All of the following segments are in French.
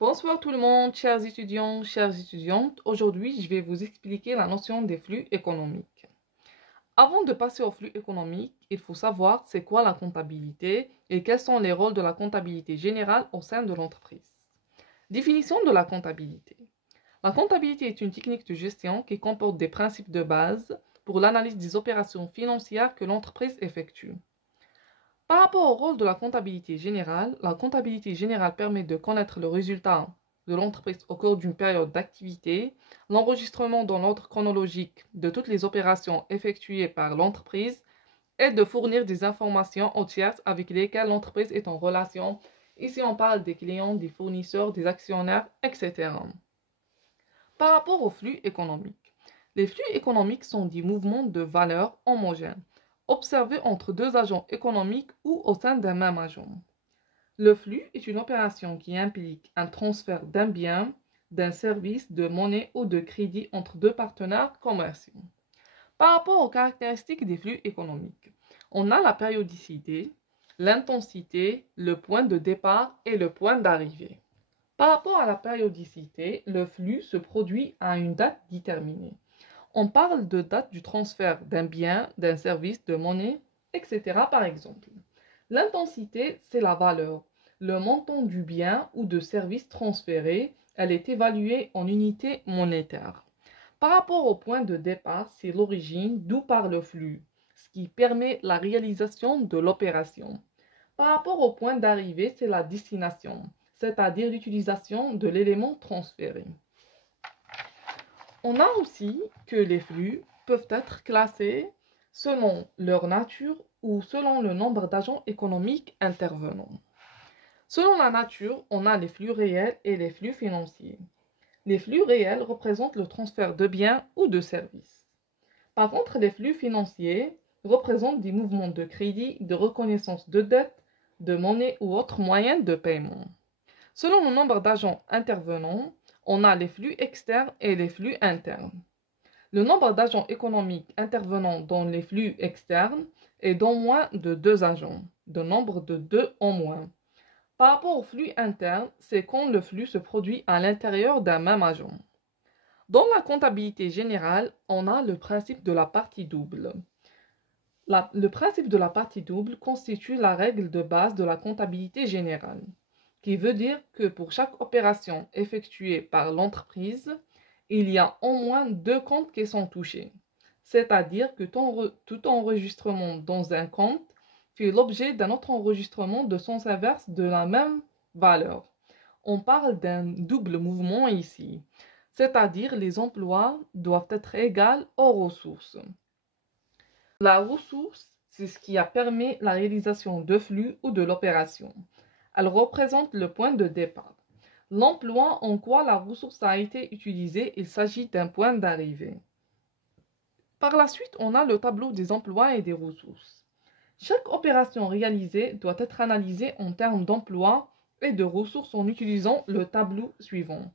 Bonsoir tout le monde, chers étudiants, chères étudiantes. Aujourd'hui, je vais vous expliquer la notion des flux économiques. Avant de passer aux flux économiques, il faut savoir c'est quoi la comptabilité et quels sont les rôles de la comptabilité générale au sein de l'entreprise. Définition de la comptabilité. La comptabilité est une technique de gestion qui comporte des principes de base pour l'analyse des opérations financières que l'entreprise effectue. Par rapport au rôle de la comptabilité générale permet de connaître le résultat de l'entreprise au cours d'une période d'activité, l'enregistrement dans l'ordre chronologique de toutes les opérations effectuées par l'entreprise et de fournir des informations aux tierces avec lesquelles l'entreprise est en relation. Ici, on parle des clients, des fournisseurs, des actionnaires, etc. Par rapport aux flux économiques, les flux économiques sont des mouvements de valeur homogènes observés entre deux agents économiques ou au sein d'un même agent. Le flux est une opération qui implique un transfert d'un bien, d'un service, de monnaie ou de crédit entre deux partenaires commerciaux. Par rapport aux caractéristiques des flux économiques, on a la périodicité, l'intensité, le point de départ et le point d'arrivée. Par rapport à la périodicité, le flux se produit à une date déterminée. On parle de date du transfert d'un bien, d'un service, de monnaie, etc. par exemple. L'intensité, c'est la valeur, le montant du bien ou de service transféré. Elle est évaluée en unités monétaires. Par rapport au point de départ, c'est l'origine d'où part le flux, ce qui permet la réalisation de l'opération. Par rapport au point d'arrivée, c'est la destination, c'est-à-dire l'utilisation de l'élément transféré. On a aussi que les flux peuvent être classés selon leur nature ou selon le nombre d'agents économiques intervenants. Selon la nature, on a les flux réels et les flux financiers. Les flux réels représentent le transfert de biens ou de services. Par contre, les flux financiers représentent des mouvements de crédit, de reconnaissance de dette, de monnaie ou autres moyens de paiement. Selon le nombre d'agents intervenants, on a les flux externes et les flux internes. Le nombre d'agents économiques intervenant dans les flux externes est d'au moins de 2 agents, de nombre de 2 en moins. Par rapport au flux interne, c'est quand le flux se produit à l'intérieur d'un même agent. Dans la comptabilité générale, on a le principe de la partie double. Le principe de la partie double constitue la règle de base de la comptabilité générale, qui veut dire que pour chaque opération effectuée par l'entreprise, il y a au moins 2 comptes qui sont touchés. C'est-à-dire que tout enregistrement dans un compte fait l'objet d'un autre enregistrement de sens inverse de la même valeur. On parle d'un double mouvement ici, c'est-à-dire les emplois doivent être égaux aux ressources. La ressource, c'est ce qui a permis la réalisation de flux ou de l'opération. Elle représente le point de départ. L'emploi en quoi la ressource a été utilisée, il s'agit d'un point d'arrivée. Par la suite, on a le tableau des emplois et des ressources. Chaque opération réalisée doit être analysée en termes d'emploi et de ressources en utilisant le tableau suivant.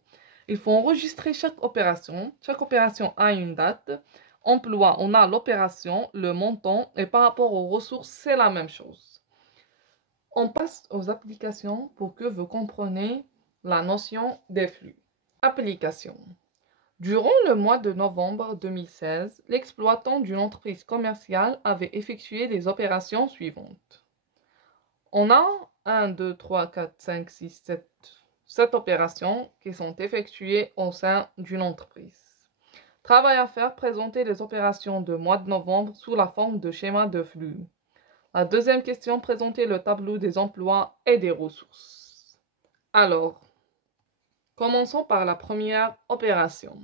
Il faut enregistrer chaque opération. Chaque opération a une date. Emploi, on a l'opération, le montant, et par rapport aux ressources, c'est la même chose. On passe aux applications pour que vous compreniez la notion des flux. Application. Durant le mois de novembre 2016, l'exploitant d'une entreprise commerciale avait effectué les opérations suivantes. On a 1, 2, 3, 4, 5, 6, 7 opérations qui sont effectuées au sein d'une entreprise. Travail à faire, présenter les opérations de mois de novembre sous la forme de schéma de flux. La deuxième question, présenter le tableau des emplois et des ressources. Alors, commençons par la première opération.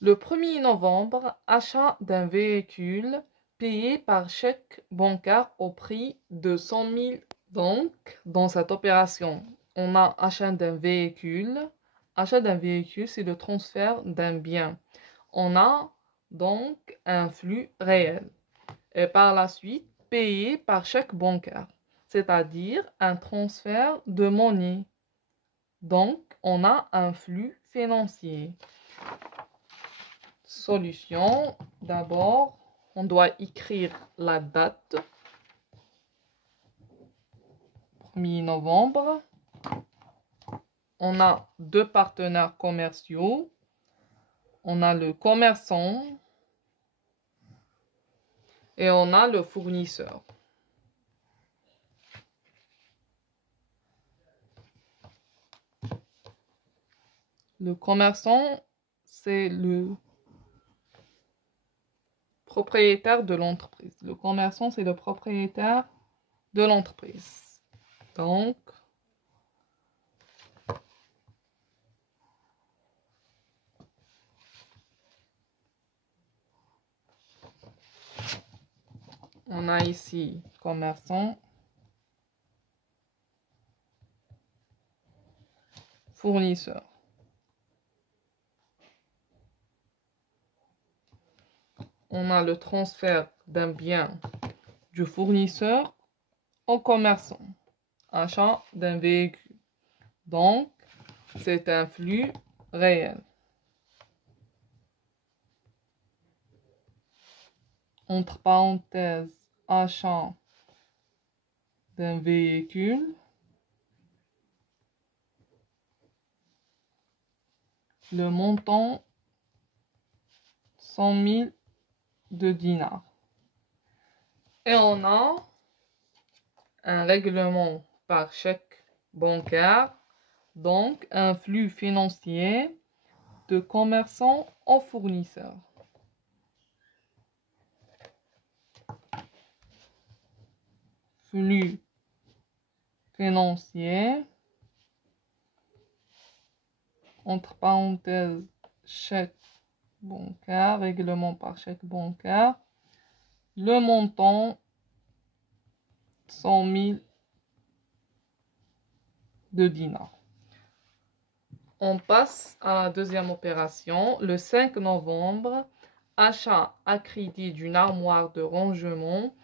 Le 1er novembre, achat d'un véhicule payé par chèque bancaire au prix de 100 000. Donc, dans cette opération, on a achat d'un véhicule. Achat d'un véhicule, c'est le transfert d'un bien. On a donc un flux réel. Et par la suite, payé par chèque bancaire, c'est-à-dire un transfert de monnaie. Donc, on a un flux financier. Solution, d'abord, on doit écrire la date. 1er novembre. on a deux partenaires commerciaux. On a le commerçant et on a le fournisseur. Le commerçant, c'est le propriétaire de l'entreprise. Le commerçant, c'est le propriétaire de l'entreprise. Donc, on a ici commerçant, fournisseur. On a le transfert d'un bien du fournisseur au commerçant, achat d'un véhicule. Donc, c'est un flux réel. Entre parenthèses, achat d'un véhicule. Le montant 100 000 de dinars. Et on a un règlement par chèque bancaire, donc un flux financier de commerçant au fournisseur. Flux financier, entre parenthèses, chèque bancaire, règlement par chèque bancaire, le montant 100 000 de dinars. On passe à la deuxième opération. Le 5 novembre, achat à crédit d'une armoire de rangement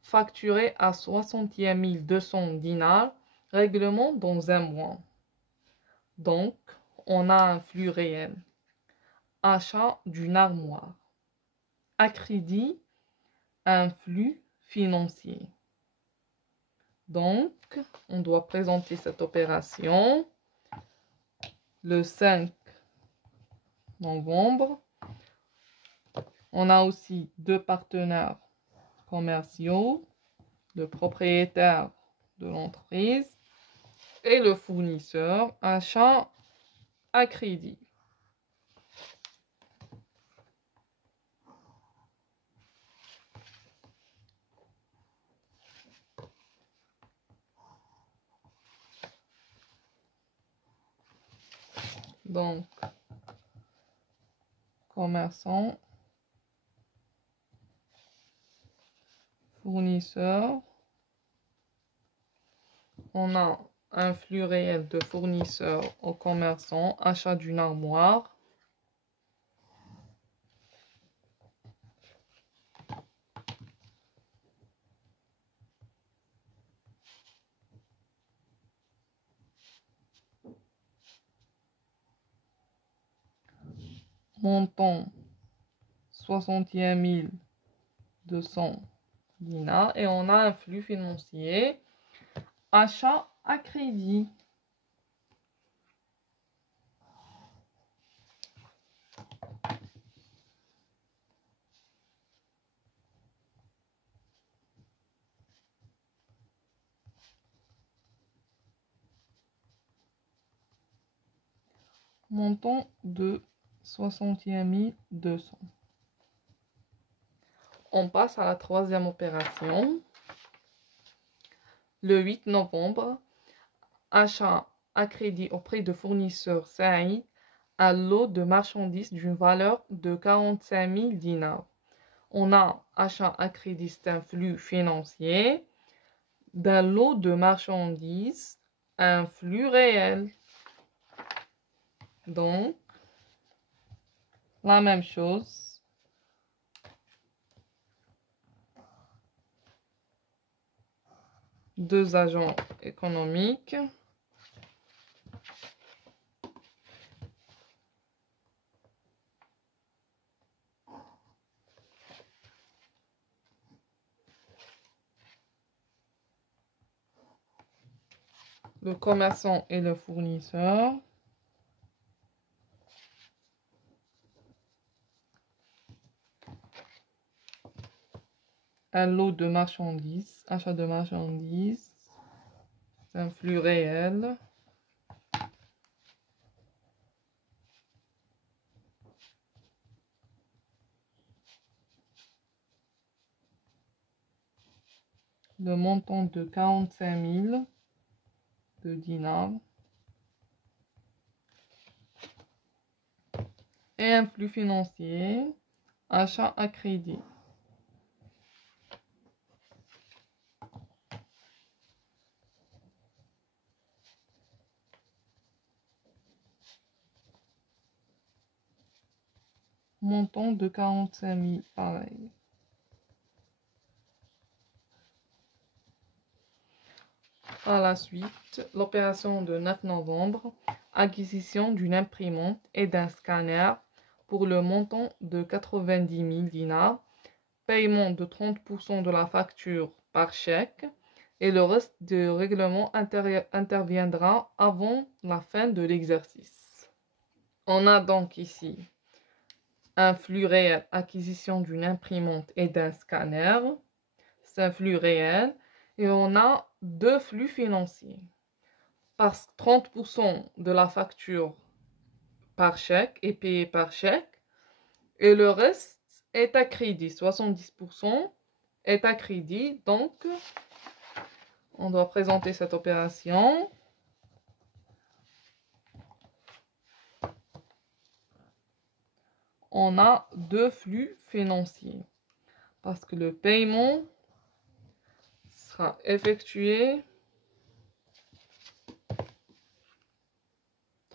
facturée à 61 200 dinars, règlement dans un mois. Donc, on a un flux réel. Achat d'une armoire. À crédit, un flux financier. Donc, on doit présenter cette opération le 5 novembre. On a aussi deux partenaires commerciaux, le propriétaire de l'entreprise et le fournisseur, achat à crédit. Donc, commerçant, fournisseur, on a un flux réel de fournisseur au commerçant, achat d'une armoire. Montant 61 200 dinars et on a un flux financier, achat à crédit. Montant de 61 200. On passe à la troisième opération. Le 8 novembre, achat à crédit auprès de fournisseur Saïd, un lot de marchandises d'une valeur de 45 000 dinars. On a achat à crédit, c'est un flux financier. D'un lot de marchandises, un flux réel. Donc, la même chose. Deux agents économiques. Le commerçant et le fournisseur. un lot de marchandises, achat de marchandises, c'est un flux réel. Le montant de 45 000 de dinars. Et un flux financier, achat à crédit. Montant de 45 000, pareil. Par la suite, l'opération de 9 novembre, acquisition d'une imprimante et d'un scanner pour le montant de 90 000 dinars, paiement de 30% de la facture par chèque et le reste du règlement interviendra avant la fin de l'exercice. On a donc ici un flux réel, acquisition d'une imprimante et d'un scanner. C'est un flux réel. Et on a deux flux financiers. Parce que 30% de la facture par chèque est payé par chèque. Et le reste est à crédit. 70% est à crédit. Donc, on doit présenter cette opération. On a deux flux financiers. Parce que le paiement sera effectué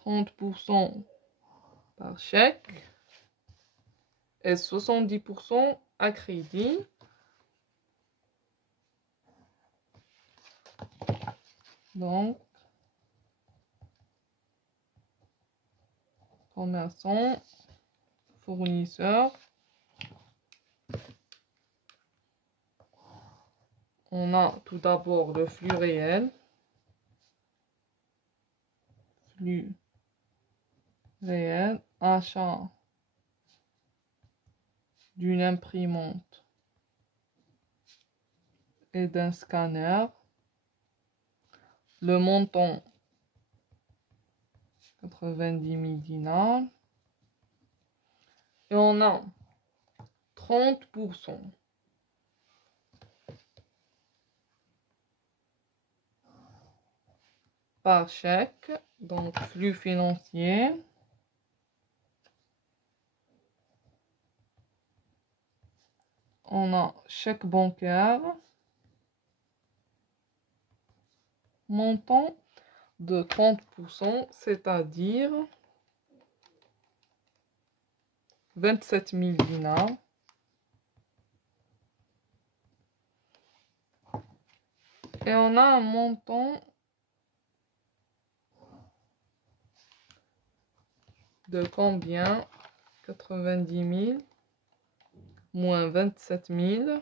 30% par chèque et 70% à crédit. Donc, commerçant, fournisseur. On a tout d'abord le flux réel. Flux réel, achat d'une imprimante et d'un scanner. Le montant 90 000 dinars. Et on a 30% par chèque, donc flux financier. On a chèque bancaire, montant de 30%, c'est-à-dire 27 000 dinars. Et on a un montant de combien? 90 000 moins 27 000,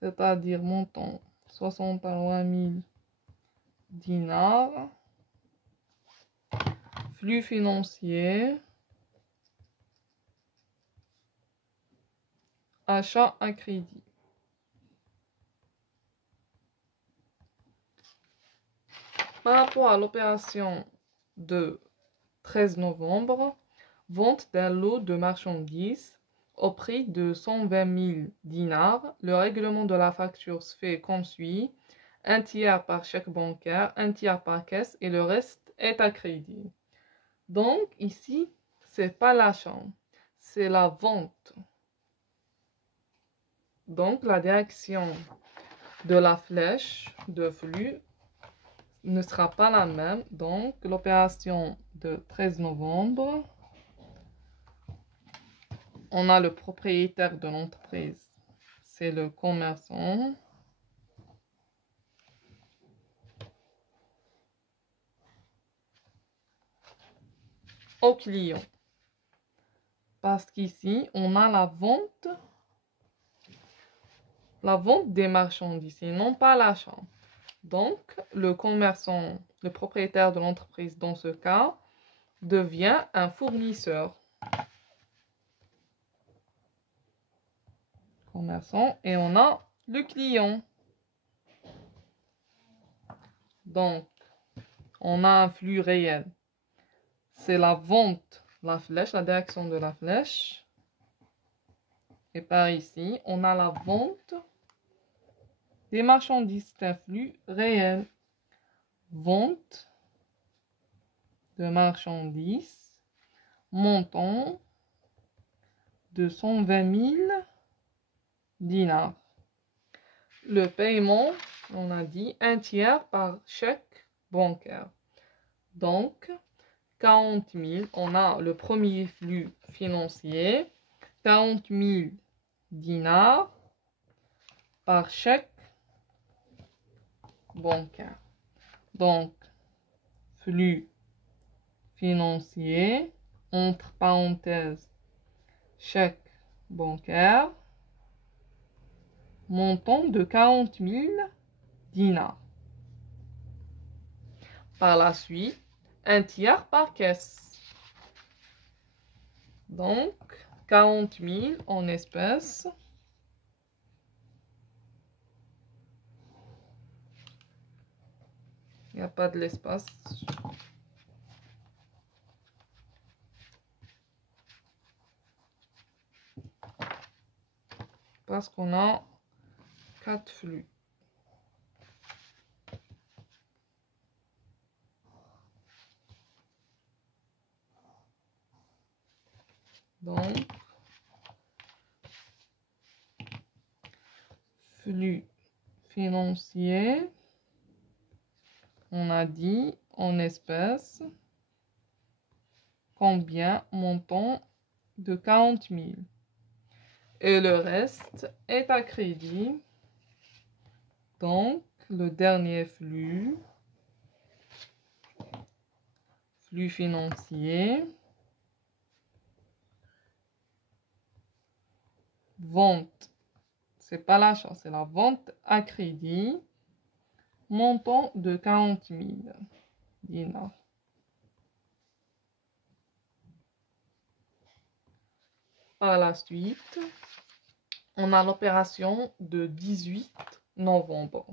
c'est-à-dire montant 61 000 dinars. Flux financier, achat à crédit. Par rapport à l'opération de 13 novembre, vente d'un lot de marchandises au prix de 120 000 dinars. Le règlement de la facture se fait comme suit. Un tiers par chèque bancaire, un tiers par caisse et le reste est à crédit. Donc ici, c'est pas l'achat, c'est la vente. Donc la direction de la flèche de flux ne sera pas la même. Donc l'opération de 13 novembre, on a le propriétaire de l'entreprise, c'est le commerçant. Au client. Parce qu'ici, on a la vente des marchandises et non pas l'achat. Donc, le commerçant, le propriétaire de l'entreprise dans ce cas, devient un fournisseur. commerçant et on a le client. Donc, on a un flux réel. C'est la vente, la flèche, la direction de la flèche. Et par ici, on a la vente des marchandises. C'est un flux réel. Vente de marchandises. Montant de 120 000 dinars. Le paiement, on a dit, 1/3 par chèque bancaire. Donc, 40 000, on a le premier flux financier, 40 000 dinars par chèque bancaire. Donc, flux financier, entre parenthèses, chèque bancaire, montant de 40 000 dinars. Par la suite, 1/3 par caisse. Donc, 40 000 en espèces. Il n'y a pas de l'espace. Parce qu'on a 4 flux. Donc, flux financier, on a dit en espèces, combien? Montant de 40 000. Et le reste est à crédit. Donc, le dernier flux financier, vente, c'est pas l'achat, c'est la vente à crédit, montant de 40 000 dinars. Par la suite, on a l'opération de 18 novembre.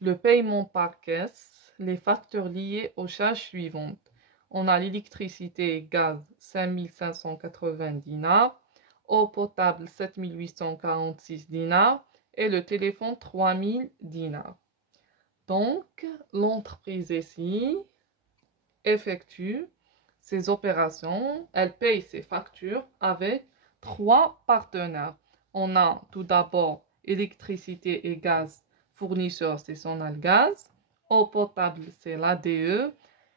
Le paiement par caisse, les facteurs liés aux charges suivantes. On a l'électricité et gaz, 5 580 dinars, eau potable, 7 846 dinars et le téléphone, 3 000 dinars. Donc, l'entreprise ici effectue ces opérations, elle paye ses factures avec 3 partenaires. On a tout d'abord électricité et gaz, fournisseur c'est Sonalgaz, eau potable c'est l'ADE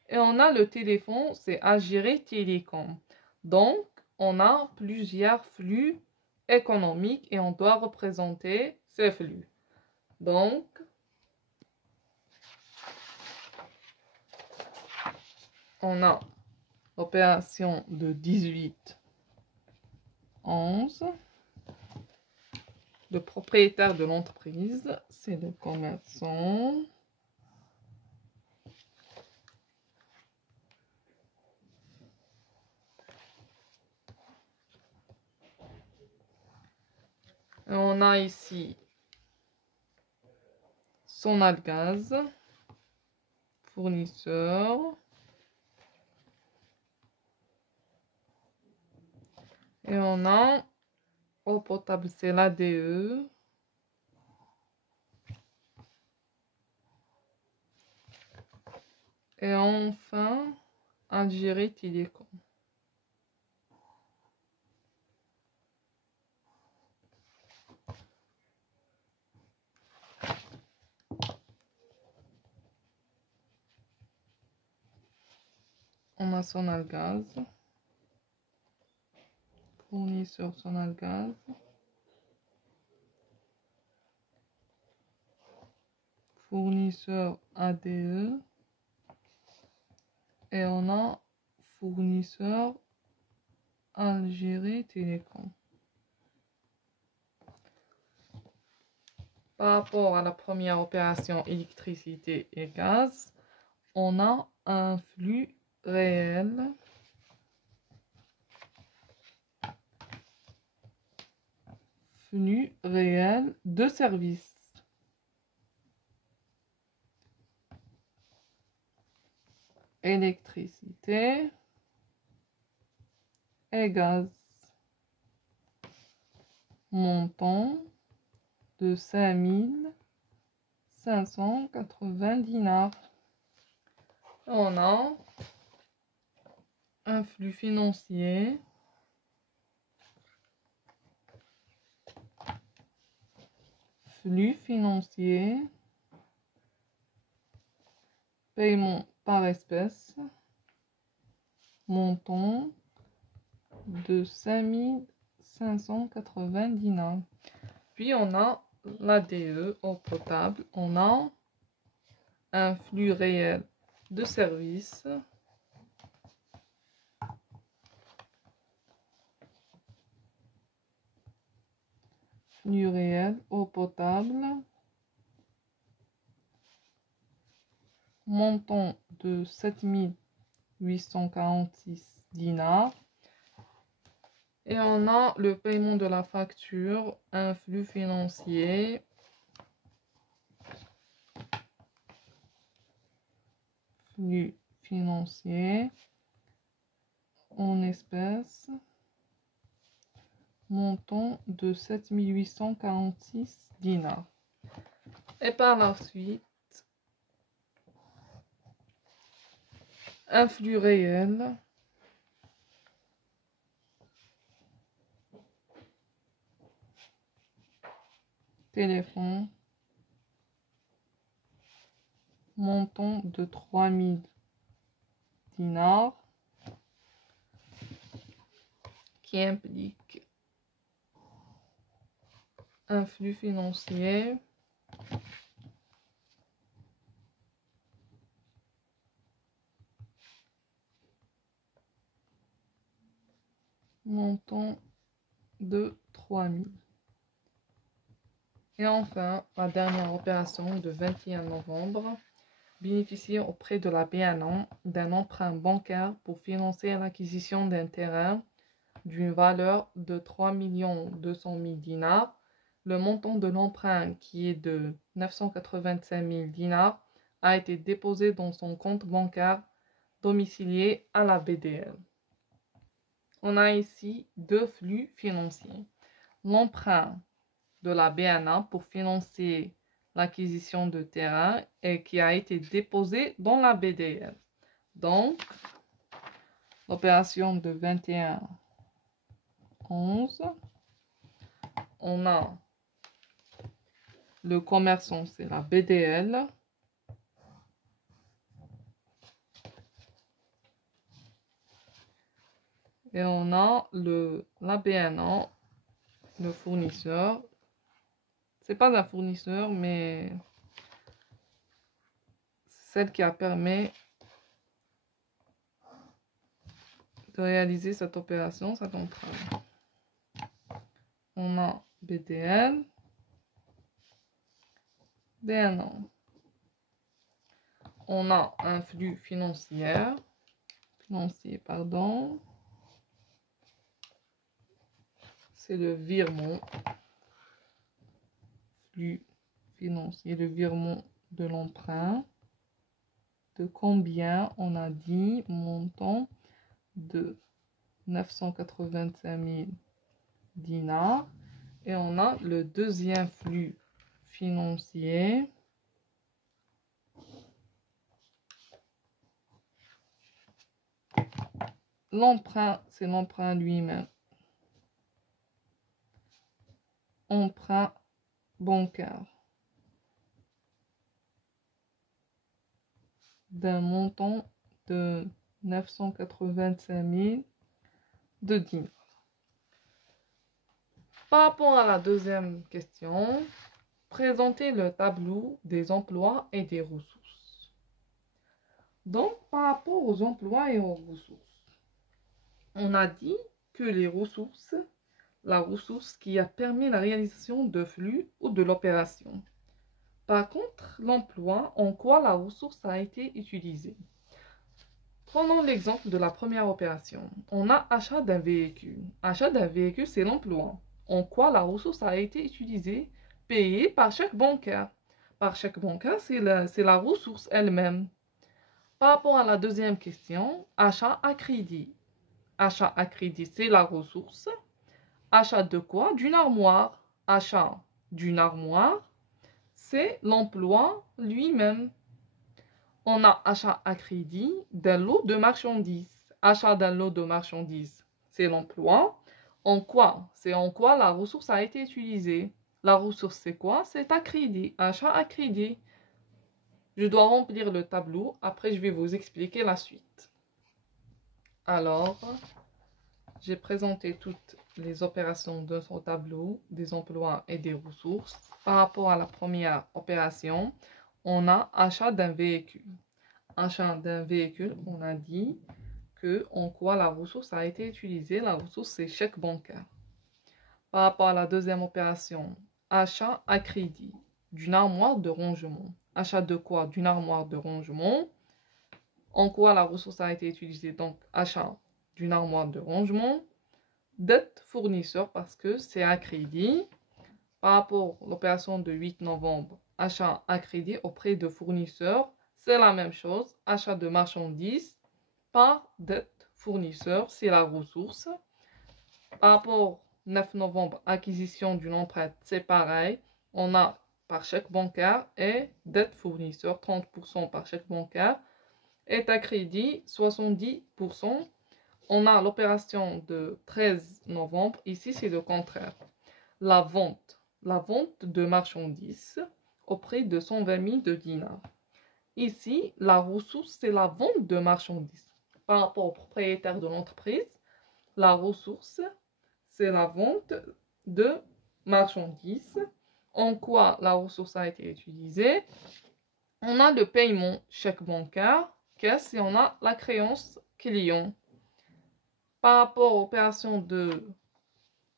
et on a le téléphone c'est Algérie Télécom. Donc on a plusieurs flux économiques et on doit représenter ces flux. Donc on a opération de 18/11. Le propriétaire de l'entreprise, c'est le commerçant. Et on a ici Sonalgaz, fournisseur. Et on a eau potable, c'est l'ADE. Et enfin, Algérie Télécom. On a Sonalgaz, fournisseur Sonalgaz, fournisseur ADE et on a fournisseur Algérie Télécom. Par rapport à la première opération électricité et gaz, on a un flux réel flux réel de services. Électricité et gaz. Montant de 5580 dinars. On a un flux financier paiement par espèce, montant de 5580 dinars. Puis on a l'ADE, eau potable. On a un flux réel de services, flux réel, eau potable, montant de 7846 dinars. Et on a le paiement de la facture, un flux financier en espèces, montant de 7846 dinars. Et par la suite, un flux réel téléphone, montant de 3000 dinars, qui implique un flux financier montant de 3000. Et enfin, la dernière opération de 21 novembre, bénéficier auprès de la BNA d'un emprunt bancaire pour financer l'acquisition d'un terrain d'une valeur de 3 200 000 dinars. Le montant de l'emprunt, qui est de 985 000 dinars, a été déposé dans son compte bancaire domicilié à la BDL. On a ici deux flux financiers. L'emprunt de la BNA pour financer l'acquisition de terrain et qui a été déposé dans la BDL. Donc, l'opération de 21/11, on a le commerçant, c'est la BDL. Et on a la BNA, le fournisseur. C'est pas un fournisseur, mais c'est celle qui a permis de réaliser cette opération, cet emprunt. On a BDL, BNA. On a un flux financier, c'est le virement, flux financier, le virement de l'emprunt. De combien? On a dit montant de 985 000 dinars. Et on a le deuxième flux financier. L'emprunt, c'est l'emprunt lui-même. Emprunt bancaire d'un montant de 985 000 de dinars. Par rapport à la deuxième question, présenter le tableau des emplois et des ressources. Donc, par rapport aux emplois et aux ressources, on a dit que les ressources, la ressource qui a permis la réalisation de flux ou de l'opération. Par contre, l'emploi, en quoi la ressource a été utilisée. Prenons l'exemple de la première opération. On a achat d'un véhicule. Achat d'un véhicule, c'est l'emploi. en quoi la ressource a été utilisée, payée par chèque bancaire. Par chèque bancaire, c'est la ressource elle-même. Par rapport à la deuxième question, achat à crédit. Achat à crédit, c'est la ressource. Achat de quoi? D'une armoire. Achat d'une armoire, c'est l'emploi lui-même. On a achat à crédit d'un lot de marchandises. Achat d'un lot de marchandises, c'est l'emploi. En quoi? C'est en quoi la ressource a été utilisée. La ressource, c'est quoi? C'est à crédit. Achat à crédit. Je dois remplir le tableau. Après, je vais vous expliquer la suite. Alors, j'ai présenté toutes les opérations de ce tableau, des emplois et des ressources. Par rapport à la première opération, on a achat d'un véhicule. Achat d'un véhicule, on a dit que en quoi la ressource a été utilisée. La ressource, c'est chèque bancaire. Par rapport à la deuxième opération, achat à crédit d'une armoire de rangement. Achat de quoi? D'une armoire de rangement. En quoi la ressource a été utilisée? Donc, achat d'une armoire de rangement. Dette fournisseur parce que c'est à crédit. Par rapport à l'opération de 8 novembre, achat à crédit auprès de fournisseurs, c'est la même chose. Achat de marchandises par dette fournisseur, c'est la ressource. Par rapport au 9 novembre, acquisition d'une empreinte, c'est pareil. On a par chèque bancaire et dette fournisseur, 30% par chèque bancaire. Et à crédit, 70%. On a l'opération de 13 novembre. Ici, c'est le contraire. La vente de marchandises auprès de 120 000 de dinars. Ici, la ressource, c'est la vente de marchandises. Par rapport au propriétaire de l'entreprise, la ressource, c'est la vente de marchandises. En quoi la ressource a été utilisée? On a le paiement chèque bancaire, caisse, et on a la créance client. Par rapport aux opérations de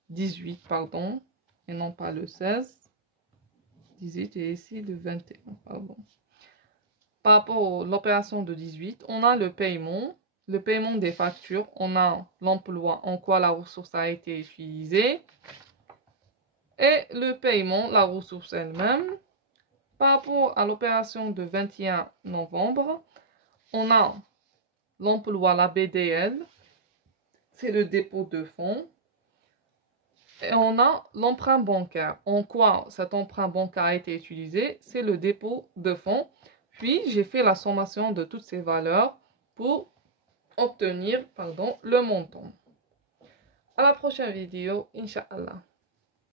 18, pardon, et non pas le 16, 18 et ici le 21, pardon. Par rapport à l'opération de 18, on a le paiement des factures, on a l'emploi, en quoi la ressource a été utilisée, et le paiement, la ressource elle-même. Par rapport à l'opération de 21 novembre, on a l'emploi, la BDL, c'est le dépôt de fonds. Et on a l'emprunt bancaire. En quoi cet emprunt bancaire a été utilisé? C'est le dépôt de fonds. Puis, j'ai fait la sommation de toutes ces valeurs pour obtenir, le montant. À la prochaine vidéo, Inch'Allah.